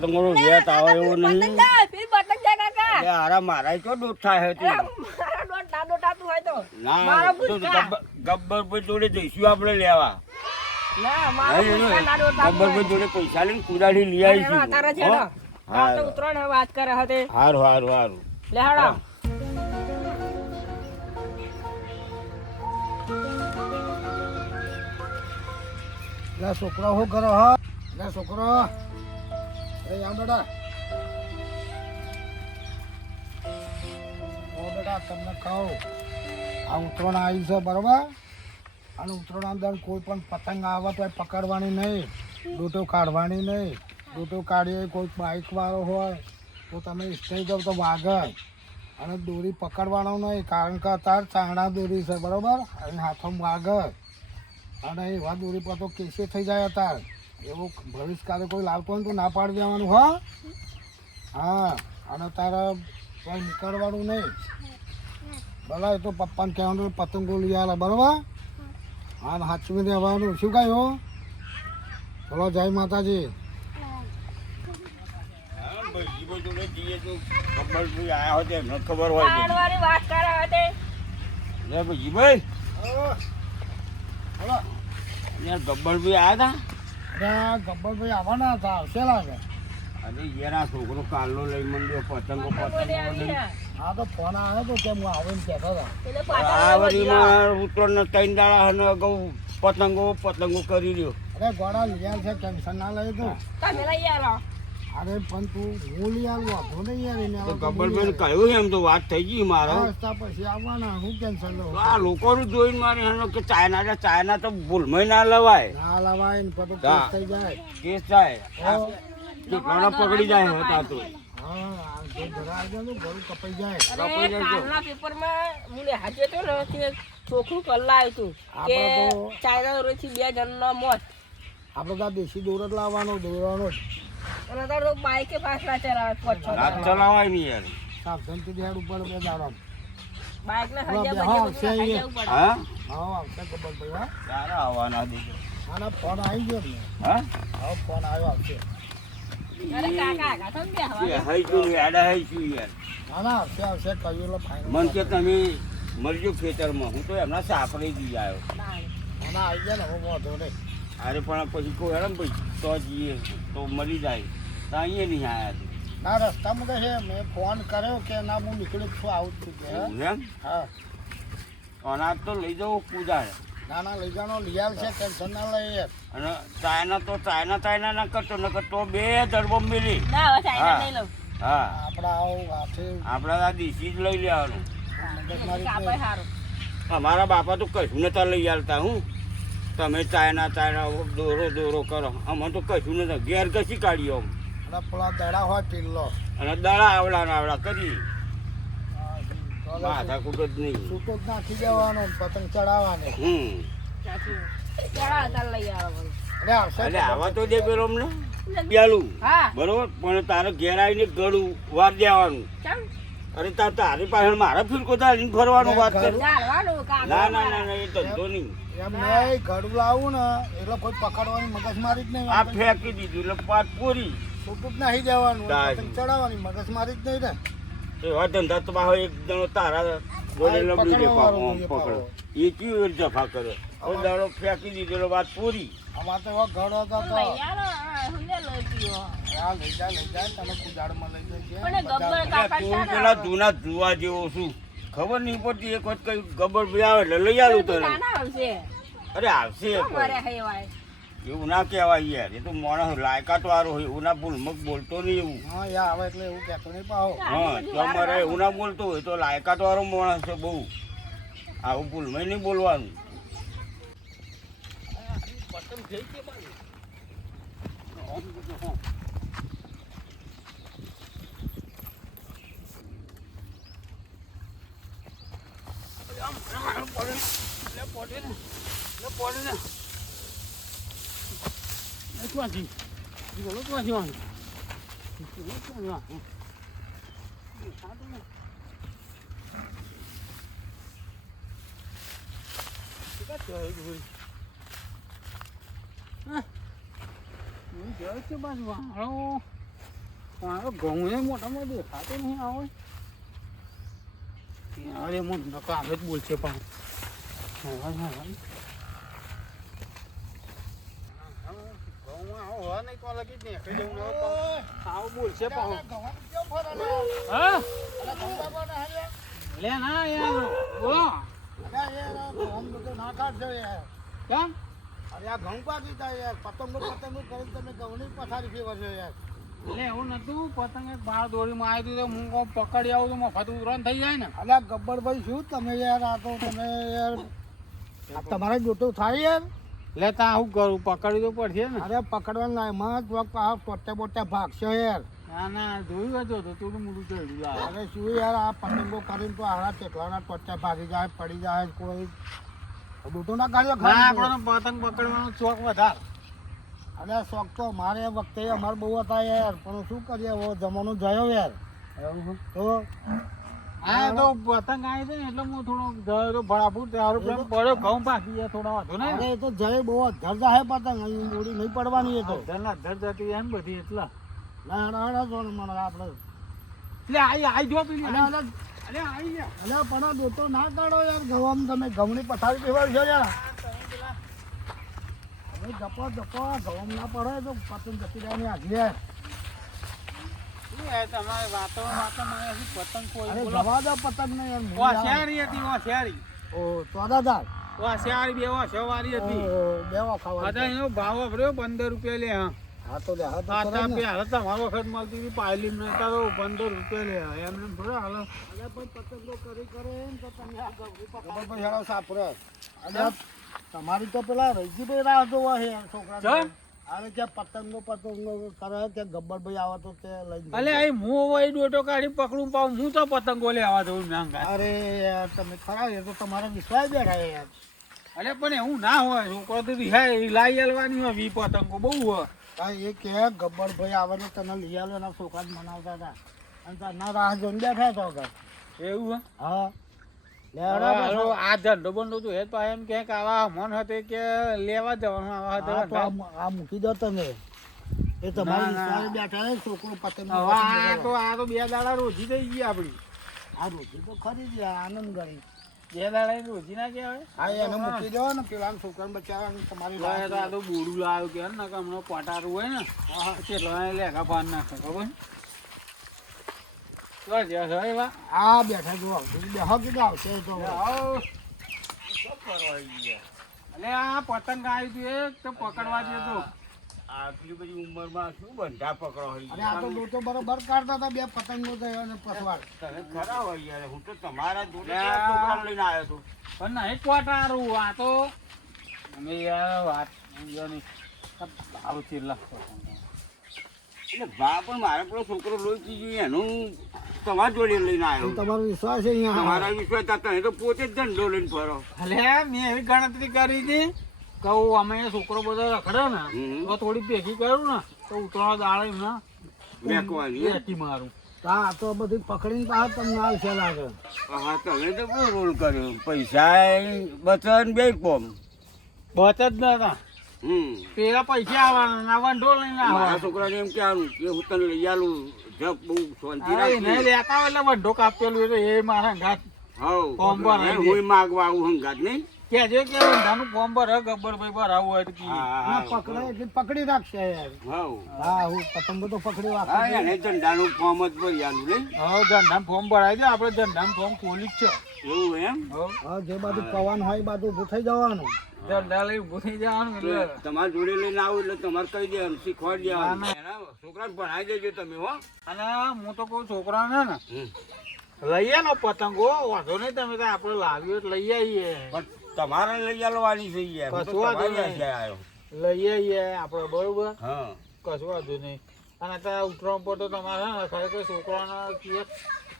પતંગો નો વેત આવે એવો નહીં. પતંગ જાય, કાકા. અરે મારા તો. દોઢ થાય હતી ના. ગબ્બર ગબ્બરભાઈ જોડે જઈશું આપણે લેવા ગબ્બર હોય. જોડે પૈસા લઈને કુદાડી લઈ આવીશું. હા હવે વાત કરે હતી. હારું હારું હારું. લે હાડો. લે છોકરો શું કરો હા? લે છોકરો. અરે આમ બેટા. ઓ બેટા, તમને કહું, આ ઉત્તરાયણ આવી છે, બરોબર? અને ઉત્તરાયણ અંદર કોઈ પણ પતંગ આવે તો પકડવાની નહીં ડૂટો કાઢવાની નહીં. ડૂટો કાઢીએ, કોઈ બાઇક વાળો હોય, તો તમે સ્ટે જાવ તો વાઘર અને દોરી પકડવાનો નહીં, કારણ કે અત્યારે ચાંગડા દોરી છે, બરાબર? અને હાથમાં વાઘર અને એવા દોરી પર તો કેસે થઈ જાય અત્યારે. એવું ભવિષ્યકાળે કોઈ લાવતો હોય ને તો ના પાડી દેવાનું હા? હા અને તારે કોઈ નીકળવાનું નહીં. ભલા એ તો પપ્પાને કહેવાનું પતંગો લઈ આવે બરાબર? હા ને હાચવી રહેવાનું. શું કહ્યું? ચલો જય માતાજી. ખબર હોય ગબ્બર ભાઈ આવ્યા હતી. હલો ગબ્બરભાઈ આવવાના હતા આવશે લાગે અરે યાર છોકરો કાલનો લઈ મંડ્યો પતંગો પતંગો હા તો ફોન આવ્યો તો કે હું આવીને કહેતો હતો. આ વરીમાં ઉત્તરાયણના ત્રણ દાડા અને અગાઉ પતંગો પતંગો કરી રહ્યો. અરે ગોળા લઈ છે ટેન્શન ના લઈ તું. તમે લઈ આવો. અરે પણ તું હું યાર વાંધો નહીં યાર એને તો ગબ્બરભાઈ કહ્યું એમ તો વાત થઈ ગઈ મારો. રસ્તા પછી આવવાના હું ટેન્શન લઉં. આ લોકોનું જોઈને મારે હેનો કે ચાઇના છે ચાઇના તો ભૂલમાં ના લવાય. ના લવાય ને પછી કેસ થઈ જાય. કેસ થાય. હો. પકડી જાય હતા તો. જાય જાય. જાય ચોખ્ખું કલ્લા આવ્યું હતું કે આપણે તો- ચાઇના રોજથી બે જણનો મોત. આપણે તો દેશી દોર જ લાવવાનો દોરવાનો તો બાઈકે પાછલા ચલાવે રાત ચલાવાય નહીં યાર. સાવધાનથી બેહાડ ઉપર બે દાડો. બાઈકને હા, હજાર હા, આવશે હા. ક્યારે આવવાના દીધો. આના ફોન આવી ગયો ને. હા? હા ફોન આવ્યો આવશે. અરે કાકા ને હઈ છું હઈ છું યાર. ના ના આવશે આવશે કહ્યું મન કે તમે મળજો ખેતરમાં. હું તો એમના સાપડી દી આવ્યો. ના, ના ના આવી ગયા ને હું વાંધો નહીં. અરે પણ પછી કોઈ હરમ ભાઈ તો જઈએ તો મળી જાય. તો અહીંયા નહીં આવ્યા ના રસ્તામાં કહે છે. મેં ફોન કર્યો કે ના હું નીકળું છું આવું જ છું કે એમ? હા. અનાજ તો લઈ જવું પૂજા ના ના લઈ જવાનો લઈ આવશે ટેન્શન ના લઈએ. અને ચાયના તો ચાયના ચાયના ના કરતો ન કરતો બે ધર્મ મિલી. ના હવે ચાઇના હા. નહીં લઉં. હા. આપણા આવું હાથે આપણા આ દેશી જ લઈ લેવાનું. અમારા બાપા તો કશું નતા લઈ આવતા હું? તમે ચાયના ચાયના દોરો દોરો કરો. અમે તો કશું નથી ઘેર કશી કાઢીએ આમ. અને પેલા દડા હોય પીલો અને દડા આવડા આવડા કરી. માથા કુટ જ નહીં. છૂટો જ નાખી દેવાનો પતંગ ચડાવવાનો. હમ. અરે આવા તો દે પેલો અમને હા. બરોબર? પણ તારે ઘેર આવીને ગળું વાર દેવાનું. અરે તાર તારી પાછળ મારા ફિરકો તારીને ફરવાનું વાત કર. ના ના ના ના એ ધંધો નહીં. એમ નહીં ઘડું લાવું ને એટલે કોઈ પકડવાની મગજમારી જ નહીં આ ફેંકી દીધું એટલે પાટ પૂરી. છૂટું જ નહીં જવાનું ચડાવવાની મગજમારી જ નહીં ને. એવા ધંધા તો બાહો એક જણો તારા હા, લબડી દે પકડો. એ જફા કર્યો હવે દાડો ફેંકી દીધેલો વાત પૂરી. અમારે તો એવો ઘડો હતો તો તું પેલા જૂના જુવા જેવો છું. ખબર નહીં પડતી એક વખત કઈ ગબ્બર ભાઈ આવે એટલે લઈ આવું તને. અરે આવશે. મરે? એવું ના કહેવાય યાર એ તો માણસ લાયકાત વાળો હોય એવું ના ભૂલમક બોલતો નહીં એવું. હા યા આવે એટલે એવું કહેતો નહીં પાહો. હા તમારે એવું ના બોલતો હોય તો લાયકાત વાળો માણસ છે બહુ. આવું ભૂલમાં નહીં બોલવાનું. 转去，我转去，我转去，有啥东西？这个车有，嗯。giữa chứ bắt vàng đâu. Vàng nó gồng ấy một nó mới được khá tên heo ấy. Thì ở đây một nó cảm hết buồn chưa bằng này vẫn này con là cái nè cái dùng nó tao buồn xếp vào hả? Lên á ya bố Hãy subscribe cho kênh Ghiền Mì Gõ Để không આ ઘઉં પાકી થાય યાર. પતંગો પતંગો કરી તમે ઘઉંની પથારી ફેરવો છો યાર. એટલે એવું નતું પતંગ એક બાર દોરીમાં આવી હતું તો હું કહું પકડી આવું તો મફત ઉતરણ થઈ જાય ને. અલ્યા ગબ્બરભાઈ શું તમે યાર આ તો તમે યાર તમારે જોતો થાય યાર? એટલે તા હું કરું? પકડી તો પડશે ને. અરે પકડવાનું ના એમાં વખત આ ટોટે બોટે ભાગશે યાર. ના ના જોયું હતું તો તું તો મોટું ચડ્યું. અરે શું યાર આ પતંગો કરીને તો આડા ચેકલાના પોતે ભાગી જાય પડી જાય કોઈ દૂધો ગાડીઓ ના પતંગ પકડવાનો શોખ વધારે. અરે શોખ તો મારે વખતે અમારે બહુ હતા યાર પણ શું કરીએ હવે જમાનો જયો યાર. તો આ તો પતંગ આવી છે ને એટલે હું થોડો ગયો તો ભળાપુર તારો પ્રેમ પડ્યો ઘઉં પાકી જાય થોડા વાંધો અરે નહીં એ તો જય બહુ અધર જાય પતંગ અહીં મૂડી નહીં પડવાની એ તો. ધરના ધર જતી એમ બધી એટલા. ના ના ના જો મને આપણે. એટલે આઈ આઈ જો પેલી અરે પણ દોતો ના કાઢો યાર ગવામ તમે ઘઉંની પથારી પીવા છો યાર. હવે જપો ના પડે તો પતંગ જતી રહ્યા ની આગળ યાર. તમારે વાતો? વાતો મને પતંગ કોઈ જવા દો પતંગ ને યાર. શેરી હતી ઓ શેરી. ઓ ચોદા હજાર ઓ શેરી બે ઓ હતી. બેવો ખાવા હતા એનો ભાવ વાપર્યો પંદર રૂપિયા લે હા. હા તો લે હા તો આ ખરા તા ને. બે હાલ તમારો વખત મળતી હતી પાયલી પંદર રૂપિયા લે હા. એમને થોડા હાલ અરે પણ પતંગો કરી કરે એમ તો તમે આ ગૌરી પકડો. સાપરે. અરે તમારી તો પેલા રહીજીભાઈ રાહ જોવા છે યાર છોકરા? અરે ત્યાં પતંગો પતંગો કરે ત્યાં ગબ્બરભાઈ આવે તો તે લઈ અલે. આ હું હોય ડોટો કાઢી પકડું પાઉં હું તો પતંગો લેવા દઉં નાંગા અરે યાર તમે ખરા એ તો તમારા વિશ્વાસ બેઠા યાર અરે પણ એવું ના હોય છોકરો તો રિહાય એ લાઈ અલવાની હોય વી પતંગો બહુ હોય હા, એ કે ગબ્બરભાઈ આવે ને તને લઈ આવ્યો એના છોકરા મનાવતા હતા. અને તના રાહ જોઈને બેઠા હતા આગળ. એવું હા? આ ધંધો બંધો તો હેત એમ કે આવા મન hatte કે લેવા જવાનું આવા હતા આ મૂકી દો તમે. એ તમારી. બેઠા છોકરો પતંગ આ તો આ તો બે દાડા રોજી થઈ ગઈ આપણી. આ રોજી તો ખરી જ આનંદ ગણી. બે દાડા રોજી ના કહેવાય. હા એને મૂકી દો ને પેલા છોકરા બચારા તમારી તો આ તો બોડું લાવ્યું કે ને હમણાં પટારું હોય ને કેટલો લેખા પાન નાખે ખબર? તો જ્યાં છે એવા. આ બેઠા જુઓ બેહો કીધું આવશે તો? અલે આ પતંગ આવી હતું એક તો પકડવા જતો આટલી બધી ઉંમરમાં શું બંધા પકડો હોય? અરે આ તો દોતો બરોબર કાઢતા હતા બે પતંગો ગયો અને પસવાડ તમે ખરા હોય યાર હું તો તમારા જોડે યા. લઈને આવ્યો છું પણ નહીં પટારું આ તો અમે વાત ભાવ ચેટલા એટલે ભા પણ મારે પેલો છોકરો લોહી પી એનું તમારા જોડે લઈને આવ્યો. તમારો વિશ્વાસ છે અહીંયા? તમારા વિશ્વાસ તને તમે તો પોતે જ ધંધો લઈને ફરો. અલે મેં એવી ગણતરી કરી હતી. કહું અમે છોકરો બધો રખડે ને. તો થોડી ભેગી કરું ને તો ઉતરવા દાડે ને મેકવાની બેટી મારું. હા તો બધી પકડીને પાછા તમને આવશે લાગે. હા તમે તો બહુ રોલ કર્યો. પૈસા બચન બે કોમ. બચત જ નતા હમ. પેલા પૈસા આવવાના ના વંઢો લઈને આવવાના. છોકરાને એમ કહેવાનું કે હું તને લઈ આલું જગ બહુ શાંતિ અરે નહીં લેતા એટલે વંઢો કાપેલું એટલે એ મારા ઘાટ હવ ભરાય હું માગવા આવું હંગાત નહીં. કહેજો કે વંઢાનું ફોર્મ ભરે ગબ્બરભાઈ ભરાવું હોય તો હા ના પકડે એટલે પકડી રાખશે. યાર હા હું પતંગો તો પકડી હા રાખશે એને ઝંડાનું ફોર્મ જ ભરી આલું નહીં હા ઝંડાનું ફોર્મ ભરાય છે આપણે ઝંડાનું ફોર્મ ખોલી જ છે. એવું એમ? હા. જે બાજુ પવન હોય એ બાજુ ઊભું થઈ જવાનું. ઝંડા લઈ ઊભું થઈ જવાનું એટલે. તમારે જોડે લઈને આવું એટલે તમારે કહી દે શીખવાડી દેવાનું. છોકરાને ભણાવી દેજો તમે હો. અને હું તો કહું છોકરાને ને લઈએ ને પતંગો વાંધો નહીં તમે તો આપણે લાવ્યો એટલે લઈ આવીએ. પણ તમારે લઈ આલવાની છે યાર. કશું વાંધો નહીં. આવ્યો. લઈ આવીએ આપણે બરોબર? હા. કશું વાંધો નહીં. અને અત્યારે ઉતરણ પર તો તમારે છે ને ખરેખર છોકરાને કે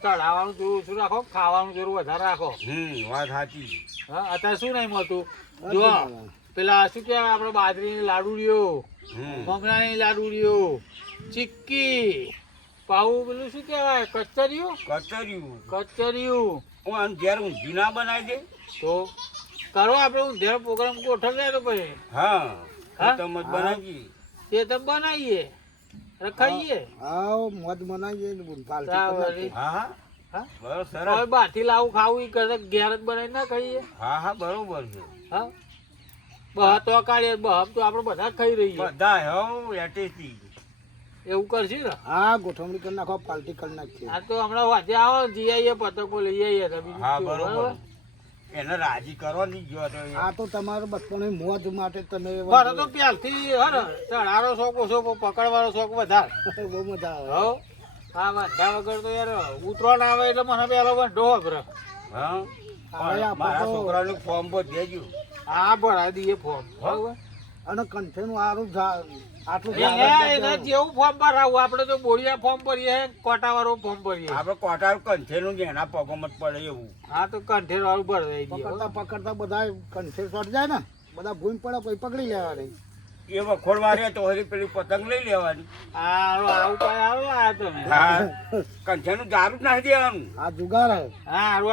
ચડાવવાનું થોડું ઓછું રાખો ખાવાનું થોડું વધારે રાખો. હમ વાત સાચી. હા અત્યારે શું નહીં મળતું? જો પેલા શું કહેવાય આપણે બાજરીની લાડુડીઓ હમ. મમરાની લાડુડીઓ ચીક્કી પાઉ પેલું શું કહેવાય કચરિયું? કચરિયું. કચરિયું. હું આમ ઘેર ઊંધી ના બનાવી દે. તો? કરો આપણે ઊંધિયાનો પ્રોગ્રામ ગોઠવીએ તો પછી. હા હા? તો મત બનાવી તે તો બનાવીએ. રખાઈએ ખાઈએ. મત બનાવીએ ચાલ હા હા. બસ સરસ. બહારથી લાવું ખાવું ઈ કરે ઘેર જ બનાવી ના ખાઈએ. હા હા બરોબર છે. હા? બહ તો કાઢીએ બહ તો આપણે બધા ખાઈ રહીએ. બધા હો એટેથી. એવું કરશે ને? હા ગોઠવણી કરી નાખો પાલટી કરી નાખીએ. આ તો હમણાં વાંચે આવો જીઆઈએ પતકો લઈ આવીએ તો હા બરોબર? એને રાજી કરવાની નહીં ગયો તો આ તો તમારું બચપણ મોજ માટે તમે મારે તો પ્યાલથી હે ને ચણાનો શોખ ઓછો પકડવાનો શોખ વધારે. બહુ મજા આવે. હો? હા વાંધા વગર તો યાર ઉતરોણ આવે એટલે મને પેલો વાંધો વાપરે હા? હવે આ મારા છોકરાનું ફોર્મ પર દેજો હા ભરાઈ દઈએ ફોર્મ. બરાબર? અને કંઠેનું આરું જેવું ફોર્મ ભરાવું આપણે તો બોડિયા ફોર્મ ભરીએ કોટાવાળું ફોર્મ ભરીએ. આપણે કોટાર કંઠેનું જ એના પડે એવું. હા તો કંઠેર વાળું ભરાઈ પકડતા પકડતા બધા કંઠે ચોટ જાય ને બધા ભૂમ પડે પછી પકડી લેવાની. એ વખોડ મારે તો હરી પેલી પતંગ લઈ લેવાની. હા આવું કઈ આવો આ તમે. હા કંઠેનું દારૂ જ નાખી દેવાનું. આ જુગાર હે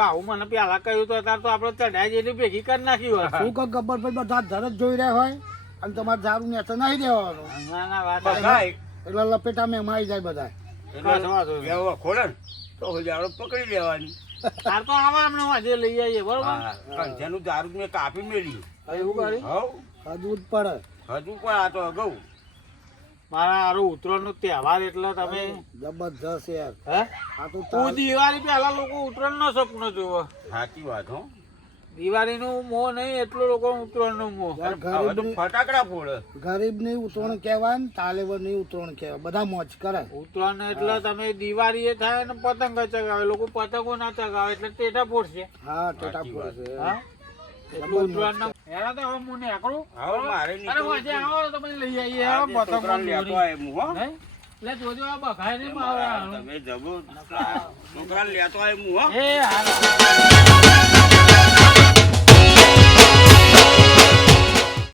આવું મને પેલા કહ્યું તો અત્યારે તો આપણે ચઢાઈ જેટલી ભેગી કરી નાખી હોય. શું ખબર ભાઈ બધા ધરત જોઈ રહ્યા હોય? અને તમારે દારૂ ને તો નહીં દેવાનું. ના ના વાત બધાય. એટલે લપેટા મેં મારી જાય બધા ને તો હજી પકડી લેવાની. તાર તો આવા હમણાં લઈ આવીએ બરોબર? હા કંઠેનું દારૂ મેં કાપી મેલી એવું કરી? હજુ જ પડે. હજુ પણ આ તો અગાઉ. મારા આરો ઉત્તરાયણ નો તહેવાર એટલે તમે જબરજસ્ત યાર. હે? આ તો દિવાળી પહેલા લોકો ઉત્તરાયણ નો સપનો જોવો. સાચી વાત હો. દિવાળી નું મોહ નહીં એટલો લોકો ઉત્તરાયણનું મોહ ફટાકડા ફોડે. ગરીબની ઉતરણ કહેવાય ને તાલેવરની ઉત્તરાયણ કહેવાય. બધા મોજ કરે. ઉત્તરાયણ એટલે તમે દિવાળી એ થાય ને પતંગ ચગાવે. લોકો પતંગો ના ચગાવે એટલે ટેટા ફોડશે. હા ટેટા ફોડશે. છે હા? એટલું ઉત્તરાયણ ના એના તો હવે હું નીકળું હવે મારે અરે નીકળવું વાંચે છે. આવો તો પછી લઈ આવીએ. આજે આવો પતંગો છોકરાને લેતો. આવ્યો